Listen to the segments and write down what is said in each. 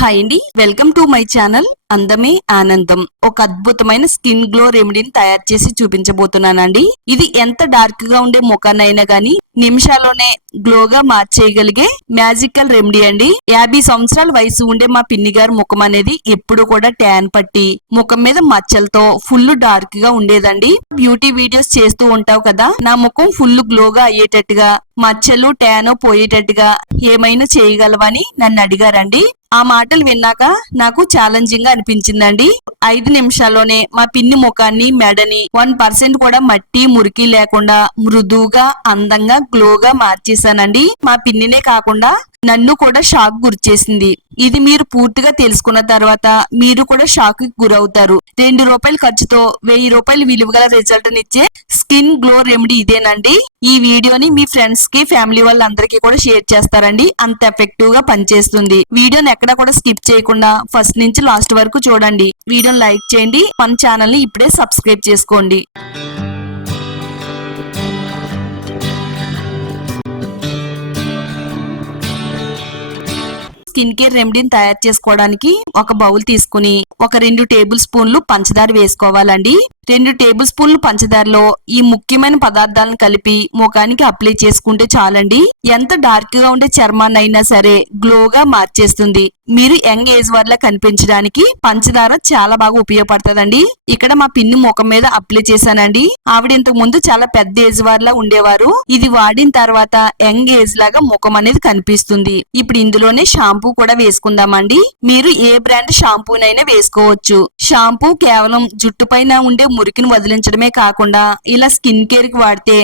Hi అండి, welcome to my channel అందమే ఆనందం. ఒక అద్భుతమైన స్కిన్ గ్లో రెమెడీని తయారు చేసి చూపించబోతున్నానండి. ఇది ఎంత డార్క్ గా ఉండే ముఖాన్నైనా గానీ నిమిషాల్లోనే గ్లోగా మార్చేయగలిగే మ్యాజికల్ రెమెడీ అండి. 50 సంవత్సరాల వయసు ఉండే మా పిన్ని గారి ముఖం అనేది ఎప్పుడు కూడా ట్యాన్ పట్టి ముఖం మీద మచ్చలతో ఫుల్ డార్క్ గా ఉండేదండి. బ్యూటీ వీడియోస్ చేస్తూ ఉంటావు కదా, నా ముఖం ఫుల్ గ్లోగా అయ్యేటట్టుగా మచ్చలు ట్యాన్ పోయేటట్టుగా ఏమైనా చేయగలవని నన్ను అడిగారండి. ఆ మాటలు విన్నాక నాకు ఛాలెంజింగ్ గా అనిపించిందండి. 5 నిమిషాల్లోనే మా పిన్ని ముఖాన్ని మెడని 1% కూడా మట్టి మురికి లేకుండా మృదువుగా అందంగా గ్లోగా మార్చేశానండి. మా పిన్నినే కాకుండా నన్ను కూడా షాక్ గురిచేసింది. ఇది మీరు పూర్తిగా తెలుసుకున్న తర్వాత మీరు కూడా షాక్ కి గురవుతారు. ₹2 ఖర్చుతో ₹1000 విలువ గల రిజల్ట్ నిచ్చే స్కిన్ గ్లో రెమెడీ ఇదేనండి. ఈ వీడియోని మీ ఫ్రెండ్స్ కి ఫ్యామిలీ వాళ్ళందరికీ కూడా షేర్ చేస్తారండి. అంత ఎఫెక్టివ్ గా పనిచేస్తుంది. వీడియోని ఎక్కడ కూడా స్కిప్ చేయకుండా ఫస్ట్ నుంచి లాస్ట్ వరకు చూడండి. వీడియోని లైక్ చేయండి. మన ఛానల్ ని ఇప్పుడే సబ్స్క్రైబ్ చేసుకోండి. స్కిన్ కేర్ రెమెడీని తయారు చేసుకోవడానికి ఒక బౌల్ తీసుకుని ఒక 2 టేబుల్ స్పూన్లు పంచదార వేసుకోవాలండి. 2 టేబుల్ స్పూన్లు పంచదారలో ఈ ముఖ్యమైన పదార్థాలను కలిపి ముఖానికి అప్లై చేసుకుంటే చాలండి. ఎంత డార్క్ గా ఉండే చర్మాన్ని అయినా సరే గ్లోగా మార్చేస్తుంది. మీరు యంగ్ ఏజ్ వల్ల కనిపించడానికి పంచదార చాలా బాగా ఉపయోగపడుతుందండి. ఇక్కడ మా పిన్ని ముఖం మీద అప్లై చేశానండి. ఆవిడ ఇంతకు ముందు చాలా పెద్ద ఏజ్ వారిలా ఉండేవారు. ఇది వాడిన తర్వాత యంగ్ ఏజ్ లాగా ముఖం అనేది కనిపిస్తుంది. ఇప్పుడు ఇందులోనే షాంపూ కూడా వేసుకుందామండి. మీరు ఏ బ్రాండ్ షాంపూనైనా వేసుకోవచ్చు. షాంపూ కేవలం జుట్టు పైన ఉండే మురికిని వదిలించడమే కాకుండా ఇలా స్కిన్ కేర్ కి వాడితే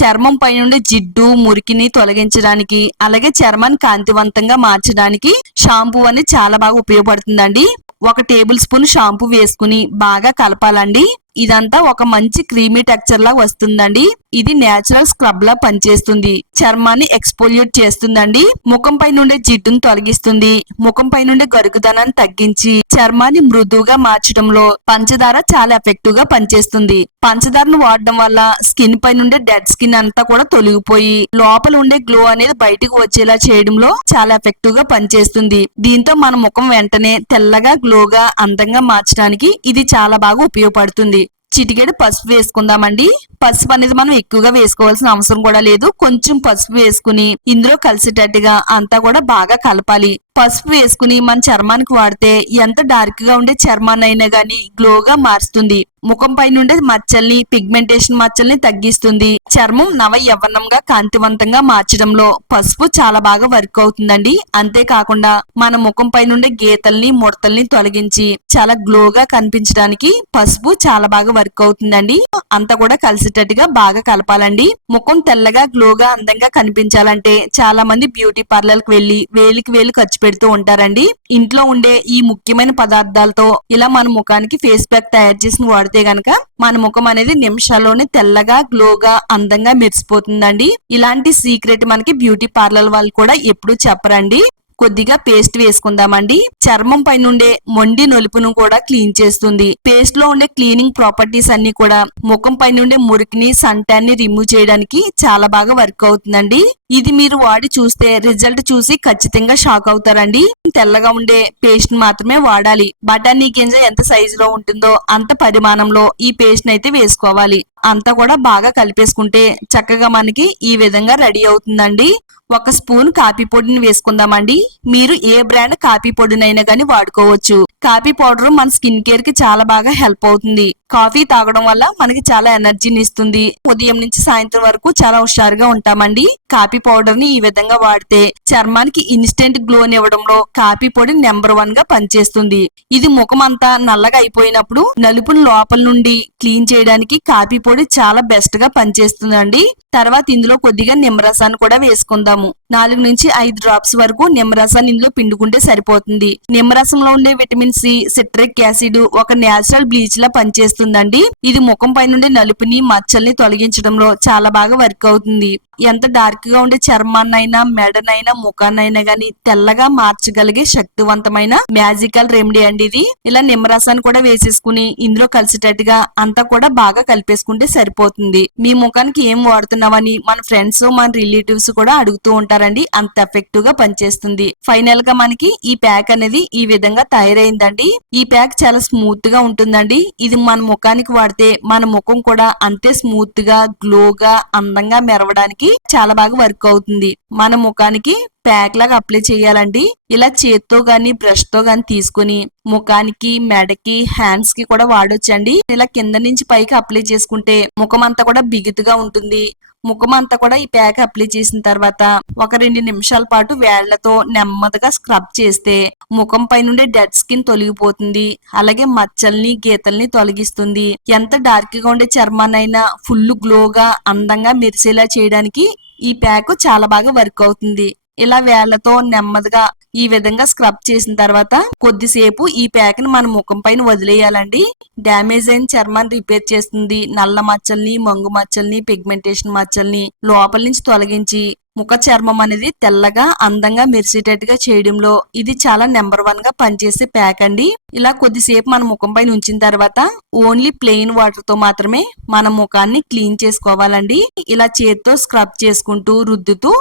చర్మం పై నుండి జిడ్డు మురికిని తొలగించడానికి అలాగే చర్మాన్ని కాంతివంతంగా మార్చడానికి షాంపూ అనేది చాలా బాగా ఉపయోగపడుతుందండి. 1 టేబుల్ స్పూన్ షాంపూ వేసుకుని బాగా కలపాలండి. ఇదంతా ఒక మంచి క్రీమీ టెక్చర్ లా వస్తుందండి. ఇది నేచురల్ స్క్రబ్ లా పనిచేస్తుంది. చర్మాన్ని ఎక్స్పోలియేట్ చేస్తుందండి. ముఖం పై నుండే జిడ్డును తొలగిస్తుంది. ముఖం పై నుండే గరుకుదనాన్ని తగ్గించి చర్మాన్ని మృదువుగా మార్చడంలో పంచదార చాలా ఎఫెక్టివ్ గా పనిచేస్తుంది. పంచదారను వాడడం వల్ల స్కిన్ పై నుండే డెడ్ స్కిన్ అంతా కూడా తొలగిపోయి లోపల ఉండే గ్లో అనేది బయటకు వచ్చేలా చేయడంలో చాలా ఎఫెక్టివ్ గా పనిచేస్తుంది. దీంతో మన ముఖం వెంటనే తెల్లగా గ్లోగా అందంగా మార్చడానికి ఇది చాలా బాగా ఉపయోగపడుతుంది. చిటికెడు పసుపు వేసుకుందామండి. పసుపు అనేది మనం ఎక్కువగా వేసుకోవాల్సిన అవసరం కూడా లేదు. కొంచెం పసుపు వేసుకుని ఇందులో కలిసేటట్టుగా అంతా కూడా బాగా కలపాలి. పసుపు వేసుకుని మన చర్మానికి వాడితే ఎంత డార్క్ గా ఉండే చర్మాన్ని అయినా గానీ గ్లోగా మారుస్తుంది. ముఖం పై నుండే మచ్చల్ని పిగ్మెంటేషన్ మచ్చల్ని తగ్గిస్తుంది. చర్మం నవ యవ్వనంగా కాంతివంతంగా మార్చడంలో పసుపు చాలా బాగా వర్క్ అవుతుందండి. అంతేకాకుండా మన ముఖం పై నుండే గీతల్ని ముడతల్ని తొలగించి చాలా గ్లోగా కనిపించడానికి పసుపు చాలా బాగా వర్క్ అవుతుందండి. అంతా కూడా కలిసేటట్టుగా బాగా కలపాలండి. ముఖం తెల్లగా గ్లోగా అందంగా కనిపించాలంటే చాలా మంది బ్యూటీ పార్లర్ కి వెళ్లి వేలికి వేలు ఖర్చు పెడుతూ ఉంటారండి. ఇంట్లో ఉండే ఈ ముఖ్యమైన పదార్థాలతో ఇలా మన ముఖానికి ఫేస్ ప్యాక్ తయారు చేసి వాడితే గనక మన ముఖం అనేది నిమిషాల్లోనే తెల్లగా గ్లోగా అందంగా మెరిసిపోతుందండి. ఇలాంటి సీక్రెట్ మనకి బ్యూటీ పార్లర్ వాళ్ళు కూడా ఎప్పుడు చెప్పరండి. కొద్దిగా పేస్ట్ వేసుకుందామండి. చర్మం పై నుండే మొండి నొలుపును కూడా క్లీన్ చేస్తుంది. పేస్ట్ లో ఉండే క్లీనింగ్ ప్రాపర్టీస్ అన్ని కూడా ముఖం పై నుండే మురికిని సంటాన్ని రిమూవ్ చేయడానికి చాలా బాగా వర్క్ అవుతుందండి. ఇది మీరు వాడి చూస్తే రిజల్ట్ చూసి ఖచ్చితంగా షాక్ అవుతారండి. తెల్లగా ఉండే పేస్ట్ మాత్రమే వాడాలి. బఠానీ గింజ ఎంత సైజు లో ఉంటుందో అంత పరిమాణంలో ఈ పేస్ట్ అయితే వేసుకోవాలి. అంతా కూడా బాగా కలిపేసుకుంటే చక్కగా మనకి ఈ విధంగా రెడీ అవుతుందండి. 1 స్పూన్ కాఫీ పొడిని వేసుకుందామండి. మీరు ఏ బ్రాండ్ కాఫీ పొడినైనా గానీ వాడుకోవచ్చు. కాఫీ పౌడర్ మన స్కిన్ కేర్ కి చాలా బాగా హెల్ప్ అవుతుంది. కాఫీ తాగడం వల్ల మనకి చాలా ఎనర్జీని ఇస్తుంది. ఉదయం నుంచి సాయంత్రం వరకు చాలా హుషారుగా ఉంటామండి. కాఫీ పౌడర్ ని ఈ విధంగా వాడితే చర్మానికి ఇన్స్టెంట్ గ్లోని ఇవ్వడంలో కాఫీ పొడి నెంబర్ 1 గా పనిచేస్తుంది. ఇది ముఖం అంతా నల్లగా అయిపోయినప్పుడు నలుపును లోపల నుండి క్లీన్ చేయడానికి కాఫీ పొడి చాలా బెస్ట్ గా పనిచేస్తుందండి. తర్వాత ఇందులో కొద్దిగా నిమ్మరసాన్ని కూడా వేసుకుందాము. 4 నుంచి 5 డ్రాప్స్ వరకు నిమ్మరసాన్ని ఇందులో పిండుకుంటే సరిపోతుంది. నిమ్మరసంలో ఉండే విటమిన్ సి, సిట్రిక్ యాసిడ్ ఒక నేచురల్ బ్లీచ్ లా పనిచేస్తుందండి. ఇది ముఖం పై నుండి నలుపుని మచ్చల్ని తొలగించడంలో చాలా బాగా వర్క్ అవుతుంది. ఎంత డార్క్ గా ఉండే చర్మాన్నైనా మెడనైనా ముఖాన్నైనా గాని తెల్లగా మార్చగలిగే శక్తివంతమైన మ్యాజికల్ రెమెడీ అండి ఇది. ఇలా నిమ్మరసాన్ని కూడా వేసేసుకుని ఇందులో కలిసేటట్టుగా అంతా కూడా బాగా కలిపేసుకుంటే సరిపోతుంది. మీ ముఖానికి ఏం వాడుతున్నావని మన ఫ్రెండ్స్ మన రిలేటివ్స్ కూడా అడుగుతూ ఉంటారండి. అంత ఎఫెక్టివ్ గా పనిచేస్తుంది. ఫైనల్ గా మనకి ఈ ప్యాక్ అనేది ఈ విధంగా తయారైందండి. ఈ ప్యాక్ చాలా స్మూత్ గా ఉంటుందండి. ఇది మన ముఖానికి వాడితే మన ముఖం కూడా అంతే స్మూత్ గా గ్లోగా అందంగా మెరవడానికి చాలా బాగా వర్క్ అవుతుంది. మన ముఖానికి ప్యాక్ లాగా అప్లై చేయాలండి. ఇలా చేత్తో గాని బ్రష్ తో గాని తీసుకుని ముఖానికి మెడకి హ్యాండ్స్ కి కూడా వాడొచ్చండి. ఇలా కింద నుంచి పైకి అప్లై చేసుకుంటే ముఖం అంతా కూడా బిగుతుగా ఉంటుంది. ముఖం అంతా కూడా ఈ ప్యాక్ అప్లై చేసిన తర్వాత ఒక 2 నిమిషాల పాటు వేళ్లతో నెమ్మదిగా స్క్రబ్ చేస్తే ముఖం పై నుండి డెడ్ స్కిన్ తొలగిపోతుంది. అలాగే మచ్చల్ని గీతల్ని తొలగిస్తుంది. ఎంత డార్క్ గా ఉండే చర్మాన్నైనా ఫుల్ గ్లోగా అందంగా మెరిసేలా చేయడానికి ఈ ప్యాక్ చాలా బాగా వర్క్ అవుతుంది. ఇలా వేళ్లతో నెమ్మదిగా ఈ విధంగా స్క్రబ్ చేసిన తర్వాత కొద్దిసేపు ఈ ప్యాక్ ని మన ముఖం పైన వదిలేయాలండి. డ్యామేజ్ అయిన చర్మాన్ని రిపేర్ చేస్తుంది. నల్ల మచ్చల్ని మంగు మచ్చల్ని పిగ్మెంటేషన్ మచ్చల్ని లోపల నుంచి తొలగించి ముఖ చర్మం అనేది తెల్లగా అందంగా మెరిసేటట్టుగా చేయడంలో ఇది చాలా నెంబర్ 1 గా పనిచేసే ప్యాక్ అండి. ఇలా కొద్దిసేపు మన ముఖం పైన ఉంచిన తర్వాత ఓన్లీ ప్లెయిన్ వాటర్ తో మాత్రమే మన ముఖాన్ని క్లీన్ చేసుకోవాలండి. ఇలా చేత్తో స్క్రబ్ చేసుకుంటూ రుద్దుతూ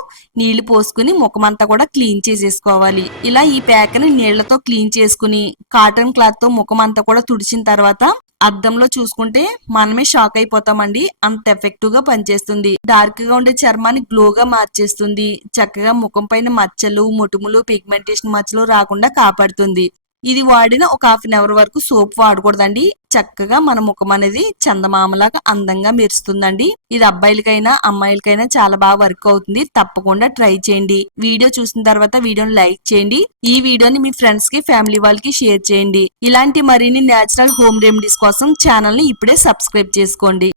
నీళ్లు పోసుకుని ముఖం అంతా కూడా క్లీన్ చేసేసుకోవాలి. ఇలా ఈ ప్యాక్ ని నీళ్లతో క్లీన్ చేసుకుని కాటన్ క్లాత్ తో ముఖం అంతా కూడా తుడిచిన తర్వాత అద్దంలో చూసుకుంటే మనమే షాక్ అయిపోతామండి. అంత ఎఫెక్టివ్ గా పనిచేస్తుంది. డార్క్ గా ఉండే చర్మాన్ని గ్లోగా మార్చేస్తుంది. చక్కగా ముఖం పైన మచ్చలు మొటిములు పిగ్మెంటేషన్ మచ్చలు రాకుండా కాపాడుతుంది. ఇది వాడిన ఒక 1/2 అవర్ వరకు సోప్ వాడకూడదండి. చక్కగా మన ముఖం అనేది చందమామలాగా అందంగా మెరుస్తుందండి. ఇది అబ్బాయిలకైనా అమ్మాయిలకైనా చాలా బాగా వర్క్ అవుతుంది. తప్పకుండా ట్రై చేయండి. వీడియో చూసిన తర్వాత వీడియోని లైక్ చేయండి. ఈ వీడియోని మీ ఫ్రెండ్స్ కి ఫ్యామిలీ వాళ్ళకి షేర్ చేయండి. ఇలాంటి మరిన్ని నేచురల్ హోమ్ రెమెడీస్ కోసం ఛానల్ ని ఇప్పుడే సబ్స్క్రైబ్ చేసుకోండి.